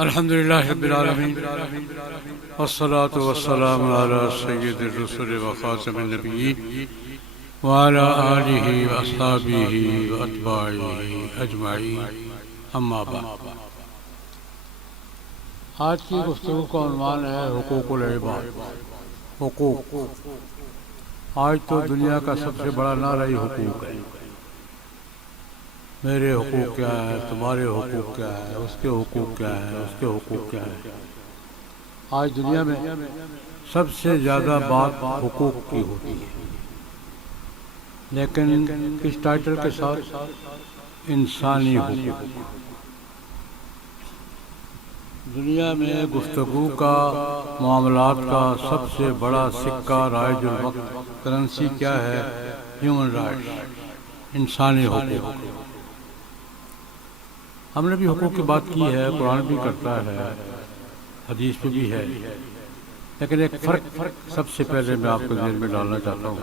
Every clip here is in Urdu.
الحمد لله رب العالمين والصلاة والسلام على سيد الرسل وخاتم النبيين وعلى آله وأصحابه وأتباعه أجمعين أما بعد۔ آج کی گفتگو کا عنوان ہے حقوق العباد۔ حقوق آج تو دنیا کا سب سے بڑا نعرہ ہی حقوق ہے۔ میرے حقوق کیا ہے، تمہارے حقوق کیا ہے، اس کے حقوق کیا ہے، اس کے حقوق کیا ہے۔ آج دنیا میں سب سے زیادہ بات حقوق کی ہوتی ہے، لیکن کس ٹائٹل کے ساتھ؟ انسانی حقوق۔ دنیا میں گفتگو کا، معاملات کا سب سے بڑا سکہ رائج الوقت کرنسی کیا ہے؟ ہیومن رائٹس، انسانی حقوق۔ ہم نے بھی حقوق کی بات کی ہے، قرآن بھی کرتا ہے، حدیث میں بھی ہے، لیکن ایک فرق سب سے پہلے میں آپ کو ذہن میں ڈالنا چاہتا ہوں۔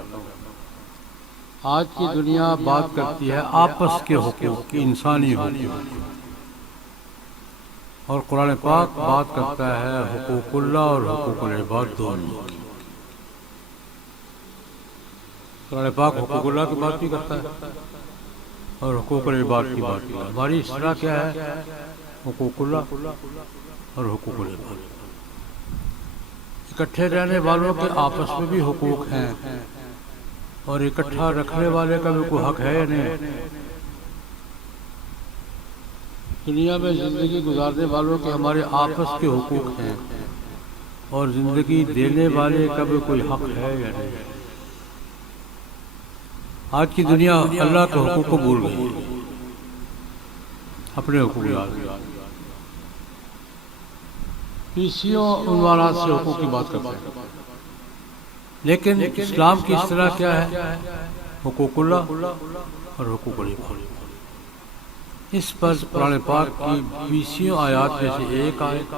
آج کی دنیا بات کرتی ہے آپس کے حقوق کی، انسانی حقوق، اور قرآن پاک بات کرتا ہے حقوق اللہ اور حقوق العباد دونوں کی۔ قرآن پاک حقوق اللہ کی بات بھی کرتا ہے اور حقوق العباد کی بات کی۔ ہماری اصطلاح کیا ہے؟ حقوق اللہ اور حقوق العباد۔ اکٹھے رہنے والوں کے آپس میں بھی حقوق ہیں، اور اکٹھا رکھنے والے کا بھی کوئی حق ہے یا نہیں؟ دنیا میں زندگی گزارنے والوں کے ہمارے آپس کے حقوق ہیں، اور زندگی دینے والے کا بھی کوئی حق ہے یا نہیں؟ آج کی دنیا اللہ کے حقوق کو بھول گئی، اپنے حقوق یاد۔ پیسیوں عنوانات سے حقوق کی بات کرتے ہیں، لیکن اسلام کی اصطلاح کیا ہے؟ حقوق اللہ اور حقوق العباد۔ اس پر قرآن پاک کی 20 آیات میں سے ایک آیت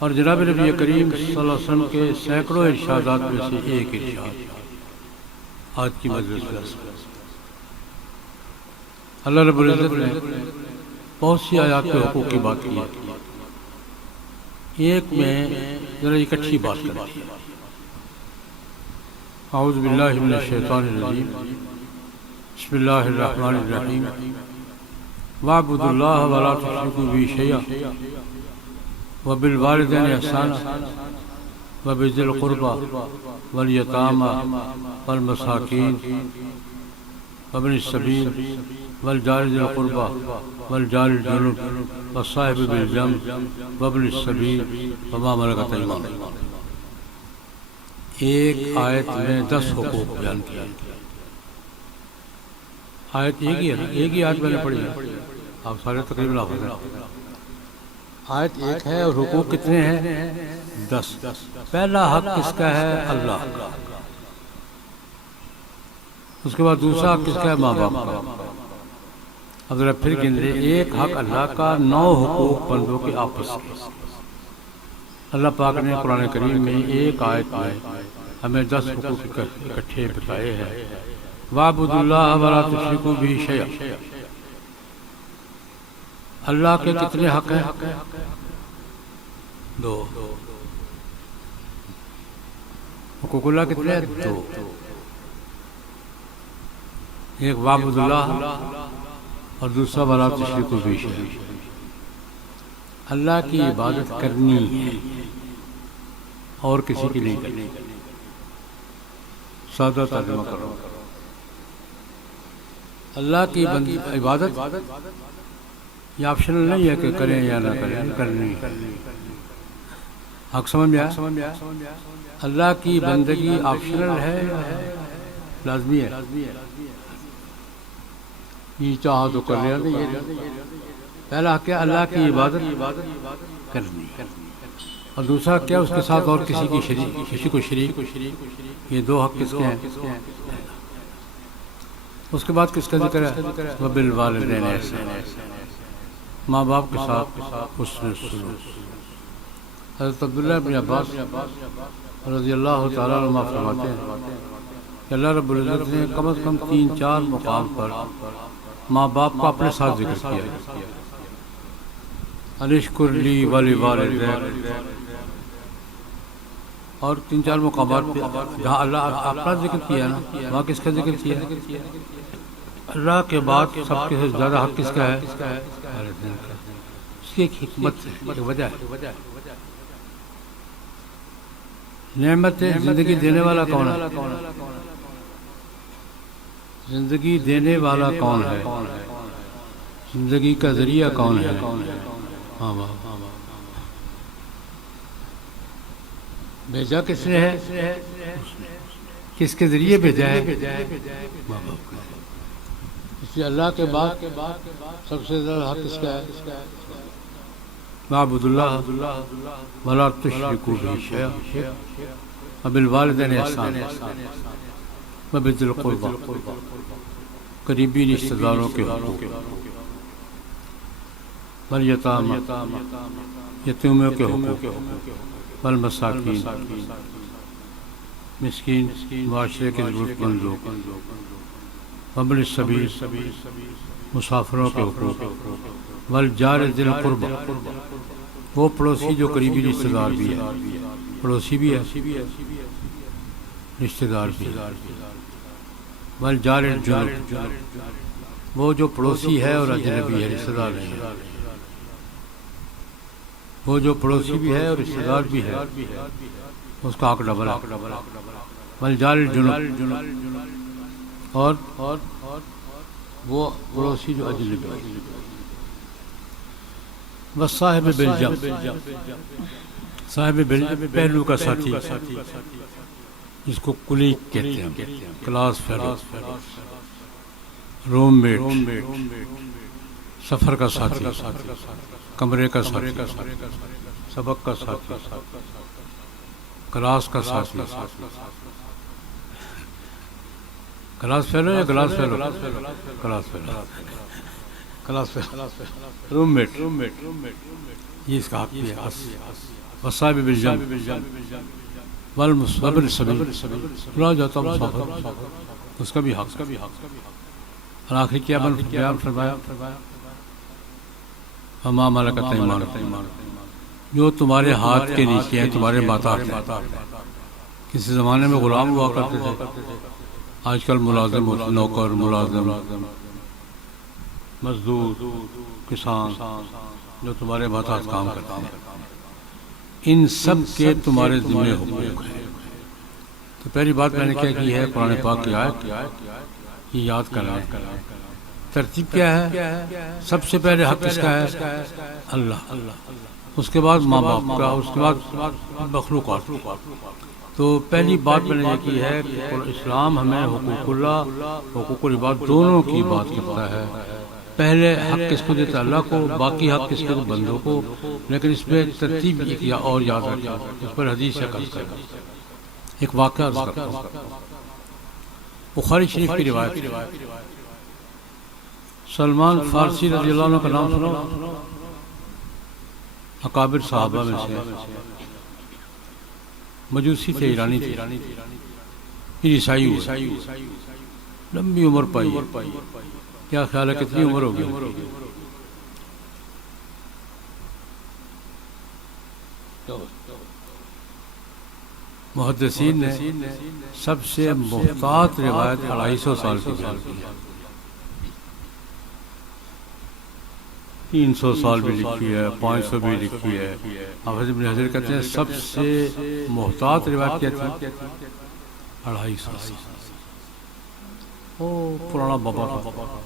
اور جناب نبی کریم صلی اللہ علیہ وسلم کے سینکڑوں ارشادات میں سے ایک ارشاد آج کی مجلس میں اللہ رب العزت نے بہت سی آیات کے حقوق کی بات کی ہے۔ ایک میں ذرا اکٹھی بات کریں۔ اعوذ باللہ من الشیطان الرجیم، بسم اللہ الرحمن الرحیم، وَاعْبُدُوا اللَّهَ وَلَا تُشْرِكُوا بِهِ شَيْئًا وَبِالْوَالِدَيْنِ إِحْسَانًا وَبِذِي الْقُرْبَى وَالْيَتَامَى وَالْمَسَاكِينِ وَابْنِ السَّبِيلِ وَالْجَارِ ذِي الْقُرْبَى وَالْجَارِ الْجُنُبِ وَالصَّاحِبِ بِالْجَنبِ وَابْنِ السَّبِيلِ وَمَا مَلَكَتْ أَيْمَانُكُمْ۔ ایک آیت میں 10 حقوق بیان کیا۔ آیت ایک ہی ہے نا، ایک ہی آیت میں نے پڑھی ہے، آپ سارے تقریباً حافظ ہیں۔ آیت ایک ہے اور حقوق کتنے ہیں؟ 10۔ پہلا حق کس کا ہے؟ اللہ کا۔ اس کے بعد دوسرا حق کس کا ہے؟ ماں باپ کا۔ اب ذرا پھر گن لیں، ایک حق اللہ کا، 9 حقوق بندوں کے آپس کے۔ اللہ پاک نے قرآن کریم میں ایک آیت میں ہمیں 10 حقوق اکٹھے بتائے ہیں۔ وَاعْبُدُوا اللَّهَ وَلَا تُشْرِكُوا بِهِ شَيْئًا۔ اللہ کے کتنے حق ہیں؟ 2۔ حقوق اللہ کتنے ہیں؟ 2۔ ایک وَاعْبُدُوا اللَّهَ اور دوسرا وَلَا تُشْرِكُوا بِهِ شَيْئًا۔ اللہ کی عبادت کرنی ہے اور کسی کی نہیں کرنی۔ سادہ ترجمہ کرو، اللہ کی عبادت یہ آپشنل نہیں ہے کہ کریں یا نہ کریں، کرنی ہے۔ حق سمجھ میں آیا؟ اللہ کی بندگی آپشنل ہے یا لازمی ہے؟ یہ چاہو تو کر لیا، نہیں۔ پہلا حق کیا؟ اللہ کی عبادت کرنی، اور دوسرا کیا؟ اس کے ساتھ اور کسی کو شریک۔ یہ 2 حق کس کے ہیں؟ اس کے بعد کس کا ذکر ہے؟ وَبِالْوَالِدَيْنِ إِحْسَانًا، ماں باپ کے ساتھ حسن سلوک۔ حضرت عبداللہ بن عباس رضی اللہ تعالیٰ عنہ فرماتے ہیں کہ اللہ رب العزت نے کم از کم 3-4 مقام پر ماں باپ کا اپنے ساتھ ذکر کیا ہے۔ انشکر لی ولی والدیک، اور 3-4 مقامات پہ جہاں اللہ اپنا ذکر کیا نا، وہاں کس کا ذکر کیا؟ اللہ کے بعد سب سے زیادہ حق کس کا ہے؟ والدین کا۔ اس کی ایک حکمت ہے، ایک وجہ ہے۔ نعمت زندگی دینے والا کون ہے؟ زندگی دینے والا کون ہے؟ زندگی کا ذریعہ کون ہے؟ ہاں باپ۔ بھیجا کس نے ہے؟ کس کے ذریعے بھیجا ہے؟ ماں باپ کا۔ اس لیے اللہ کے بعد سب سے زیادہ حق کس کا ہے؟ وَاعْبُدُوا اللَّهَ وَلَا تُشْرِكُوا بِهِ شَيْئًا وَبِالْوَالِدَيْنِ إِحْسَانًا وَبِذِي الْقُرْبَىٰ، قریبی رشتہ داروں کے حقوق، والیتامیٰ، یتیموں کے حقوق، والمساکین، مسکین معاشرے کے ضرورت مند لوگ، وابن السبیل، مسافروں کے حقوق، والجار ذی القربى، وہ پڑوسی جو قریبی رشتہ دار بھی ہے، پڑوسی بھی ہے رشتہ دار بھی ہے، والجار الجنب، وہ جو پڑوسی ہے اور اجنبی ہے، رشتہ دار نہیں ہے، وہ جو پڑوسی بھی ہے اور رشتہ دار بھی ہے، اس کا حق ڈبل ہے۔ والجار الجنب، اور وہ پڑوسی جو اجنبی ہے۔ والصاحب بالجنب، صاحب بالجنب پہلو کا ساتھی، جس کو کلیگ کہتے ہیں، کلاس فیلو، روم میٹ، سفر کا ساتھی، کمرے کا ساتھی، سبق کا ساتھی، کلاس کا ساتھی، کلاس فیلو یا glass fellow? Class fellow, class fellow, roommate, یہ اس کا حق بھی ہے۔ والصاحب بالجنب والمسافر السبیل، رہا جاتا مسافر، اس کا بھی حق۔ اور آخری کیا بیان فرمایا؟ وما ملکت ایمانکم، جو تمہارے ہاتھ کے نیچے ہیں، تمہارے ماتحت ہیں۔ کسی زمانے میں غلام ہوا کرتے تھے، آج کل ملازم، نوکر، ملازم، مزدور، کسان، جو تمہارے ماتحت کام کرتے ہیں، ان سب کے تمہارے ذمہ حقوق ہیں۔ تو پہلی بات میں نے کیا کی ہے؟ قرآن پاک کی آیت یہ یاد کرنا ہے۔ ترتیب کیا ہے؟ سب سے پہلے حق کس کا ہے؟ اللہ، اس کے بعد ماں باپ کا، اس کے بعد مخلوقات۔ تو پہلی بات میں نے یہ کی ہے کہ اسلام ہمیں حقوق اللہ، حقوق العباد دونوں کی بات کرتا ہے۔ پہلے حق کس کو دیتا ہے؟ اللہ کو، باقی حق کس کو؟ بندوں کو۔ لیکن اس میں ترتیب ایک اور یاد رکھیں، اس پر حدیث سے قصد کرتا ہوں، ایک واقعہ عرض کرتا ہوں۔ بخاری شریف کی روایت، سلمان فارسی رضی اللہ عنہ کا نام سنو، اکابر صحابہ میں سے، مجوسی تھے، ایرانی تھے، پھر عیسائی ہوئے، لمبی عمر پائی۔ کیا خیال ہے کتنی عمر ہوگی؟ محدثین نے سب سے محتاط روایت 250 سال کی بیان کی ہے، 300 سال بھی لکھی ہے، 500 بھی لکھی ہے۔ حافظ ابن حجر کہتے ہیں سب سے محتاط روایت کیا تھی؟ 250 سال۔ او پرانا بابا تھا۔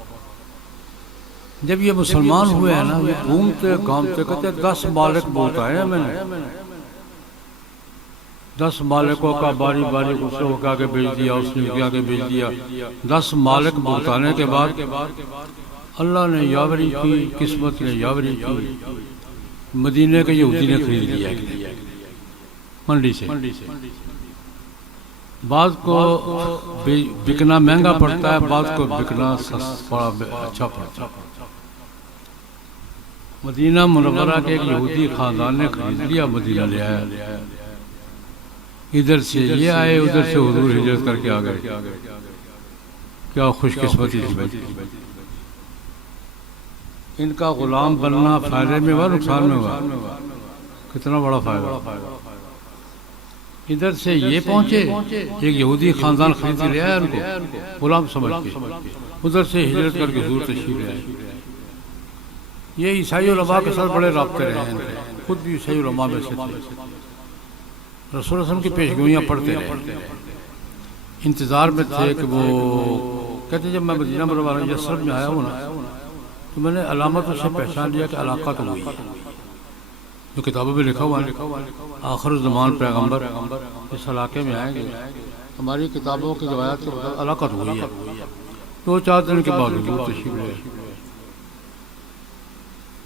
جب یہ مسلمان ہوئے ہیں نا، یہ گھومتے گھامتے کہتے 10 مالک بولتا ہے میں نے، 10 مالکوں کا باری باری دوسروں کو آگے بھیج دیا، اس نے بھی آگے بھیج دیا۔ 10 مالک بتانے کے بعد اللہ نے یاوری کی، قسمت نے یاوری کی، مدینے کے یہودی نے خرید لیا منڈی سے۔ بعض کو بکنا مہنگا پڑتا ہے، بعض کو بکنا اچھا پڑتا ہے۔ مدینہ منورہ کے ایک یہودی خاندان نے خرید لیا، مدینہ لے آیا۔ ادھر سے یہ آئے، ادھر سے حضور ہجرت کر کے آ گئے۔ کیا خوش قسمتی تھی بھائی۔ ان کا غلام بننا فائدے میں ہوا نقصان میں ہوا؟ کتنا بڑا فائدہ. ادھر سے یہ پہنچے، ایک یہودی خاندان خرید کے لے آیا ان کو غلام سمجھ کے، ادھر سے ہجرت کر کے حضور تشریف لے آئے. یہ عیسائی علماء کے ساتھ بڑے رابطے رہے ہیں، خود بھی عیسائی علماء میں سے تھے، رسول اللہ علیہ وسلم کی پیشگوئیاں پڑھتے رہے، انتظار میں تھے کہ وہ کہتے جب میں مدینہ منورہ یثرب میں آیا ہوں نا تو میں نے علامتوں سے پہچان لیا کہ علاقہ تو ہوئی ہے جو کتابوں میں لکھا ہوا ہے، آخر الزمان پیغمبر اس علاقے میں آئیں گے، ہماری کتابوں کی روایات کے مطابق علاقہ تو ہوئی ہے. 2-4 دن کے بعد حضور تشریف لے آئے.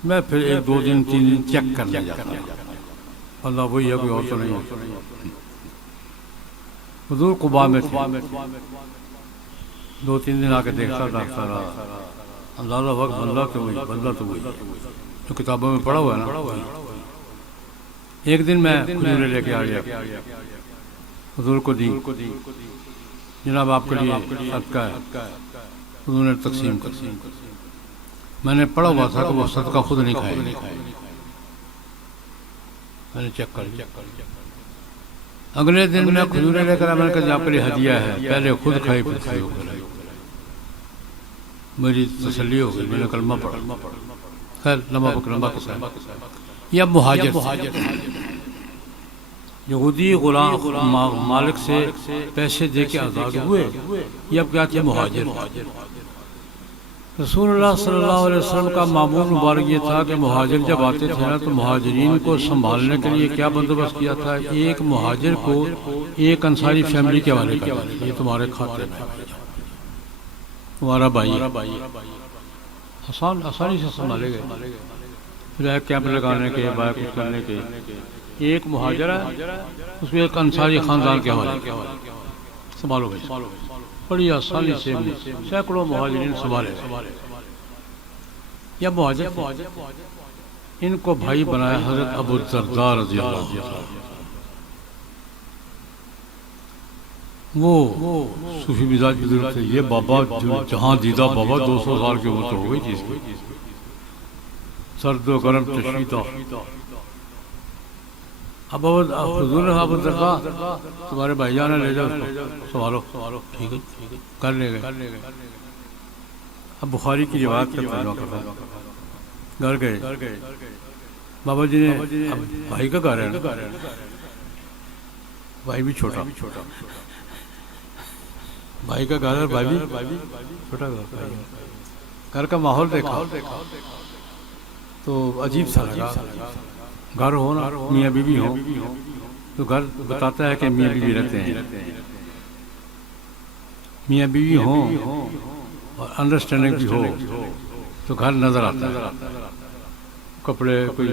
میں پھر 1-2 دن 3 دن چیک کرنے جاتا ہوں، اللہ وہی ہے، کوئی اور تو نہیں ہے. حضور قباء میں تھے، 2-3 دن آ کے دیکھتا رہا، اللہ وقت بندہ تو وہی جو کتابوں میں پڑھا ہوا ہے نا. ایک دن میں کھجوریں لے کے آ گیا، حضور کو دی، جناب آپ کے لیے صدقہ ہے. حضور نے تقسیم کر. میں نے پڑھا ہوا تھا کہ وہ صدقہ خود نہیں کھائے، میں نے چیک کر. اگلے دن میں کھجوریں لے کر میں نے کہا آپ کے لیے ہدیہ ہے، پہلے خود کھائی پھر کھائی. میری تسلی ہو گئی، میں نے کلمہ پڑھا. خیر لمبا کے ساتھ یا مہاجر یہودی غلام مالک سے پیسے دے کے آزاد ہوئے، یہ اب کیا تھے مہاجر. رسول اللہ صلی اللہ علیہ وسلم کا معمول مبارک یہ تھا کہ مہاجر جب آتے تھے نا تو مہاجرین کو سنبھالنے کے لیے کیا بندوبست کیا تھا، ایک مہاجر کو ایک انصاری فیملی کے حوالے کر دیا، یہ تمہارے کھاتے میں تمہارا بھائی، آسانی سے سنبھالے گئے. پھر ایک کیمپ لگانے کے بعد کچھ کرنے کے، ایک مہاجر ہے اس کو ایک انصاری خاندان کے حوالے سنبھالو بھائی، بڑی آسانی سے سینکڑوں مہاجرین سنبھالے. یا مہاجر ان کو بھائی بنایا حضرت ابو الدرداء رضی اللہ عنہ. وہ صوفی مزاج بزرگ تھے، یہ بابا جہاں دیدہ بابا 200 سال کی عمر تو ہو گئی تھی اس کی، سرد و گرم چشیدہ. اب حضور نے ابو الدرداء تمہارے بھائی جان لے جاؤ سوالو، ٹھیک ہے کر لے گئے. اب بخاری کی روایت کا ترجمہ کرتا ہے، گھر گئے بابا جی نے، اب بھائی کا گھر ہے نا، بھائی بھی چھوٹا، بھائی کا گھر، بھائی بھی چھوٹا گھر کا ماحول دیکھا تو عجیب سا لگا. گھر ہو نا میاں بیوی ہو تو گھر بتاتا ہے کہ میاں بیوی رہتے ہیں، میاں بیوی ہوں اور انڈرسٹینڈنگ بھی ہو تو گھر نظر آتا ہے. کپڑے کوئی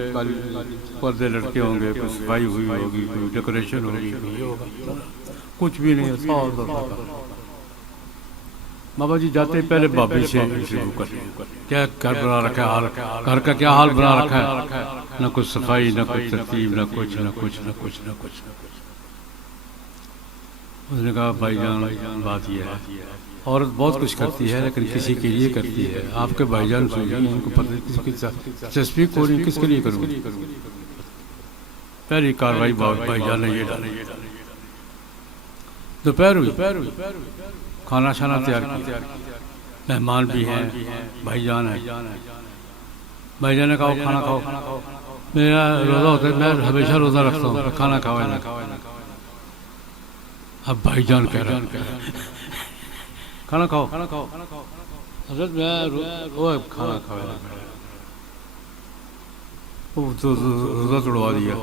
پردے لڑکے ہوں گے، کوئی صفائی ہوئی ہوگی، کوئی ڈیکوریشن ہوگی، کچھ بھی نہیں ہے. بابا جی جاتے پہلے بابی سے شروع کرتے، کیا گھر بنا رکھا ہے، حال گھر کا کیا حال بنا رکھا ہے، نہ کچھ صفائی، نہ کچھ ترتیب، نہ کچھ. اس نے کہا بھائی جان بات یہ ہے، عورت بہت کچھ کرتی ہے لیکن کسی کے لیے کرتی ہے. آپ کے بھائی جان سوئی ان کو پتہ کس کی دلچسپی کو نہیں، کس کے لیے کروں. پہلی کاروائی بھائی جان نے یہ ڈالی. دوپہر ہوئی، کھانا شانا تیار کیا، مہمان بھی ہیں، بھائی جان ہیں. بھائی جان نے کہا کھانا کھاؤ. میرا روزہ ہوتا ہے، میں ہمیشہ روزہ رکھتا ہوں، کھانا کھاؤ. اب بھائی جان کہہ رہا ہے کھانا کھاؤ. حضرت میں کھانا کھاؤ، روزہ توڑوا دیا.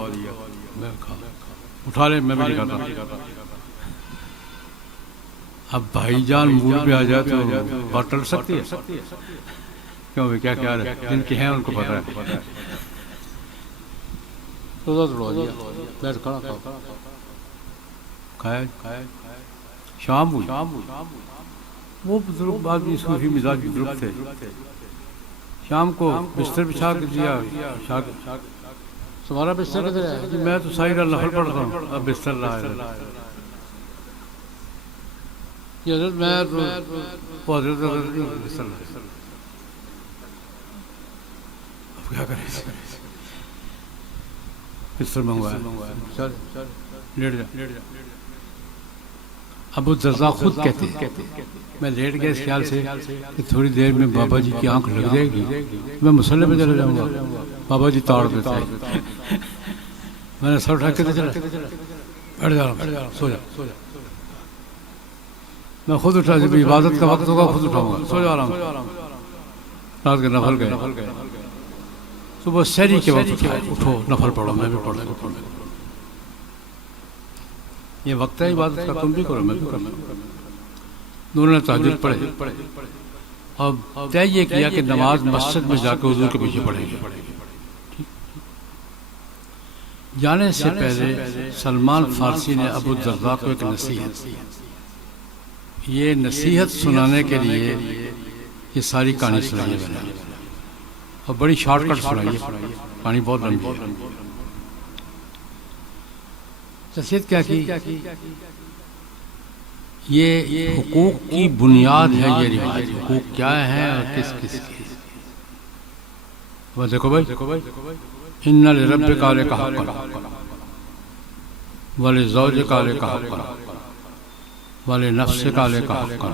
اٹھا لے، میں بھی نہیں کھاتا. اب بھائی جان موڈ پہ آ جائے تو بات ٹل سکتی ہے، کیوں بھی کیا خیال ہے، جن کے ہیں ان کو پتہ ہے. روزہ توڑوا دیا، بیٹھ کھانا کھاؤ. کھایا. شام ہوئی، وہ بزرگ آدمی صوفی مزاج بزرگ تھے، شام کو بستر بچھا کے دیا. تمہارا بستر کدھر ہے؟ جی میں تو ساری رات نفل پڑھتا ہوں، اب بستر لا ہے. حضرت میں بستر کیا کریں بستر منگوایا چل لیٹ جا. ابو الدرداء خود کہتے ہیں میں لیٹ گیا اس خیال سے کہ تھوڑی دیر میں بابا جی کی آنکھ لگ جائے گی میں مصلی پہ چلا جاؤں گا. بابا جی تاڑ دیتے ہیں. میں نے سر اٹھا کے چلا بیٹھ جا رہا ہوں سو جا. میں خود اٹھا جب عبادت کا وقت ہوگا خود اٹھاؤں گا سو جا رہا ہوں. رات کے نفل گئے صبح سحری کے وقت اٹھو نفل پڑھو میں بھی پڑھوں. یہ وقت ہے عبادت کا تم بھی کرو میں بھی کروں. دونوں نے تہجد پڑھے. اب طے یہ کیا کہ نماز مسجد میں جا کے حضور کے پیچھے پڑھیں گے. جانے سے پہلے سلمان فارسی نے ابو الدرداء کو ایک نصیحت یہ نصیحت سنانے کے لیے یہ ساری کہانی سنائی ہے اور بڑی شارٹ کٹ سنائی ہے. کہانی بہت لمبی ہے. نصیحت کیا کی یہ حقوق کی بنیاد ہے. یہ روایت حقوق کیا ہے اور کس کس کی. دیکھو بھائی ان لربک علیک حقا ولزوجک علیک حقا ولنفسک علیک حقا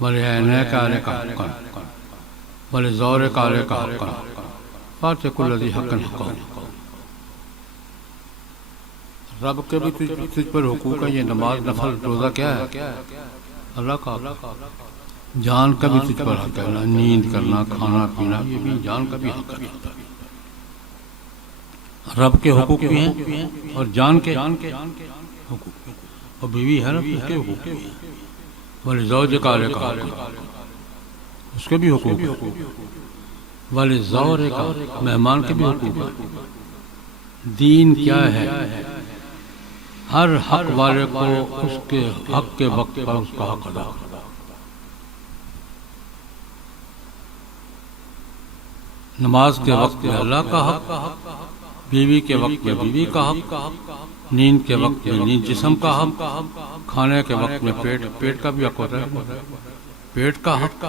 ولعینیک علیک حقا ولزورک علیک حقا فاتح کل ذی حق حقا. رب کے بھی تجھ پر حقوق ہے. یہ نماز نفل روزہ کیا ہے اللہ کا. جان کا بھی تجھ پر حق ہے. نیند کرنا کھانا پینا یہ بھی جان کا بھی حق ہے. رب کے حقوق بھی ہیں اور جان کے حقوق اور بیوی ہے نا اس کے حقوق بھی ہیں. ولزوجک علیک حقا اس کے بھی حقوق ہیں. ولزورک مہمان کے بھی حقوق ہیں. دین کیا ہے ہر حق والے کو اس کے حق کے وقت پر اس کا حق ادا کرنا. نماز کے وقت میں اللہ کا حق, بیوی کے وقت میں بیوی کا حق, نیند کے وقت میں نیند جسم کا حق, کھانے کے وقت میں پیٹ کا بھی حق ہوتا ہے, پیٹ کا حق,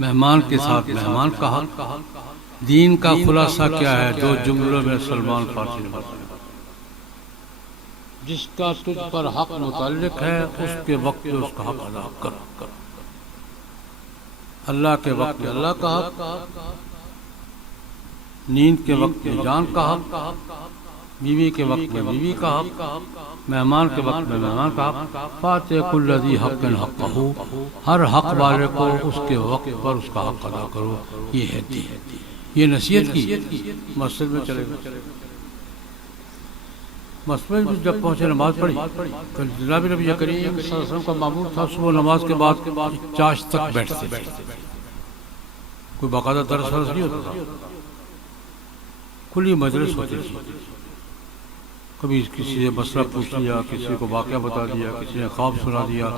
مہمان کے ساتھ مہمان کا حق. دین کا خلاصہ کیا ہے؟ دو جملوں میں سلمان فارسی نے بتایا. جس کا تجھ پر حق متعلق ہے اس کے وقت میں اس کا حق ادا کر. اللہ کے وقت میں اللہ کا حق, نیند کے وقت میں جان کا حق, بیوی کے وقت میں بیوی کا حق, مہمان کے وقت میں مہمان کا حق. فاتح کل ذی حق حقہ ہر حق والے کو اس کے وقت پر اس کا حق ادا کرو. یہ ہے دین. یہ نصیحت کی. مسجد میں چلے گئے. مسجد میں جب پہنچے نماز پڑھی تو جناب نبی کریم صلی اللہ علیہ وسلم کا معمول تھا صبح نماز کے بعد چاش تک بیٹھتے. کوئی باقاعدہ درس نہیں ہوتا تھا, کھلی مجلس ہوتی تھی. کبھی کسی سے مسئلہ پوچھ لیا, کسی کو واقعہ بتا دیا, کسی نے خواب سنا دیا.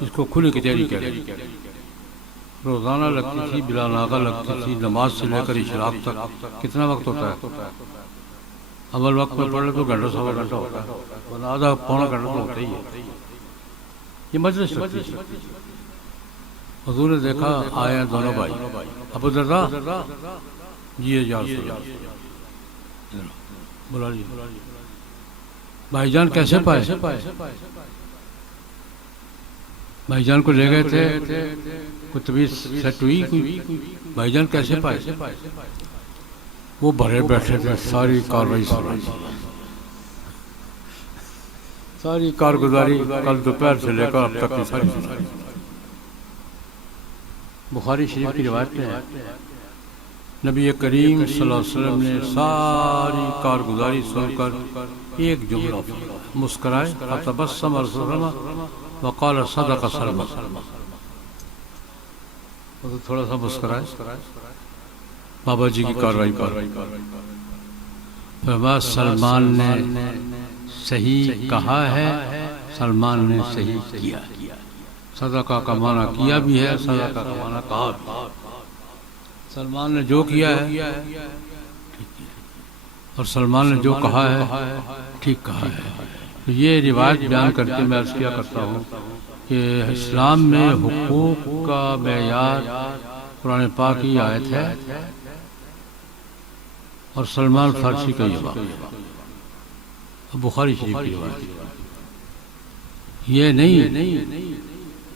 اس کو کھلی کچہری کہتے ہیں. روزانہ لگتی تھی, بلا ناغہ لگتی تھی. نماز سے لے کر اشراق تک کتنا وقت ہوتا ہے؟ اول وقت میں پڑھ لے تو گھنٹہ سوا گھنٹہ ہوتا ہے, آدھا پونا گھنٹہ تو ہوتا ہی ہے. یہ مجلس لگتی تھی. حضور نے دیکھا آئے دونوں بھائی. ابو الدرداء جی یا رسول اللہ بلا لیجیے. بھائی جان کیسے پائے؟ بھائی جان کو لے گئے تھے, کوئی طبیعت سیٹ ہوئی, کوئی بھائی جان کیسے پائے؟ وہ بھرے بیٹھے تھے, ساری کاروائی ساری کارگزاری کل دوپہر سے لے کر اب تک کی ساری. بخاری شریف کی روایت میں ہے نبی کریم صلی اللہ علیہ وسلم نے ساری کارگزاری سن کر ایک جملہ مسکرائے, فتبسم رسول اللہ وقال صدق سلمان. تھوڑا سا مسکرائے, بابا جی کی کاروائی پر. فرمایا سلمان نے صحیح کہا ہے, سلمان نے صحیح کیا. صدقہ کا معنی کیا بھی ہے, صدقہ کا معنی کہا بھی. سلمان نے جو کیا ہے اور سلمان نے جو کہا ہے ٹھیک کہا ہے. تو یہ روایت بیان کر کے میں عرض کیا کرتا ہوں کہ اسلام میں حقوق کا معیار قرآن پاک کی آیت ہے اور سلمان فارسی کا یہ واقعہ بخاری شریف کی روایت، یہ نہیں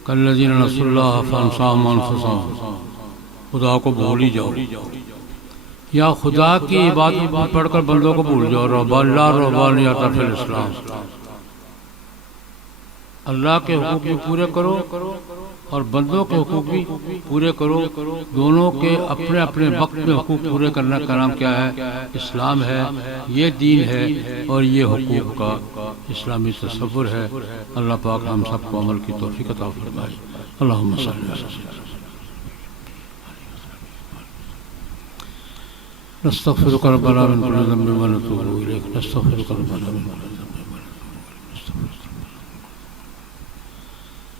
کالذین نسوا اللہ فانساہم انفسہم، خدا کو بھول ہی جاؤ، یا خدا کی عبادت پڑھ کر بندوں کو بھول جاؤ. لا رہبانیۃ فی الاسلام، اللہ کے حقوق بھی پورے کرو اور بندوں کے حقوق بھی پورے کرو. دونوں کے اپنے اپنے وقت میں حقوق پورے کرنے کا نام کیا ہے؟ اسلام ہے. یہ دین ہے اور یہ حقوق کا اسلامی تصور ہے. اللہ پاک ہم سب کو عمل کی توفیق عطا فرمائے. اللہم صلی اللہ علیہ وسلم. نستغفرک ربنا من کل ذنب ونتوب الیک. نستغفرک ربنا من کل ذنب.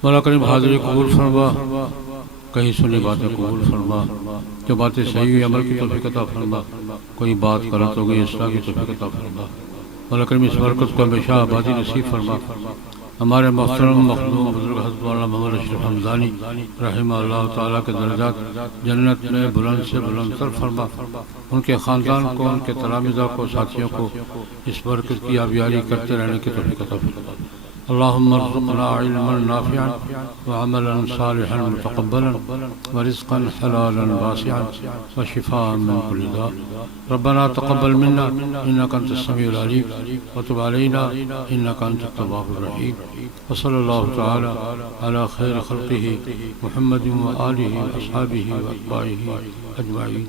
مولا کریم حاضری قبول فرما، کہیں سنی باتیں قبول فرما، جو باتیں صحیح ہوئی عمل کی توفیق عطا فرما، کوئی بات غلط ہو گئی اصلاح کی توفیق عطا فرما. مولا کریم اس برکت کو ہمیشہ آبادی نصیب فرما. ہمارے محترم مخدوم بزرگ حضرت مولانا محمد اشرف حمدانی رحمہ اللہ تعالیٰ کے درجات جنت میں بلند سے بلند تر فرما. ان کے خاندان کو، ان کے تلامذہ کو، ساتھیوں کو اس برکت کی آبیاری کرتے رہنے کی توفیق عطا فرما. اللهم ارزقنا علما نافعا وعملا صالحا متقبلا ورزقا حلالا واسعا وشفاء من كل داء. ربنا تقبل منا انك انت السميع العليم وتب علينا انك انت التواب الرحيم. وصلى الله تعالى على خير خلقه محمد وآله واصحابه واتباعه اجمعين.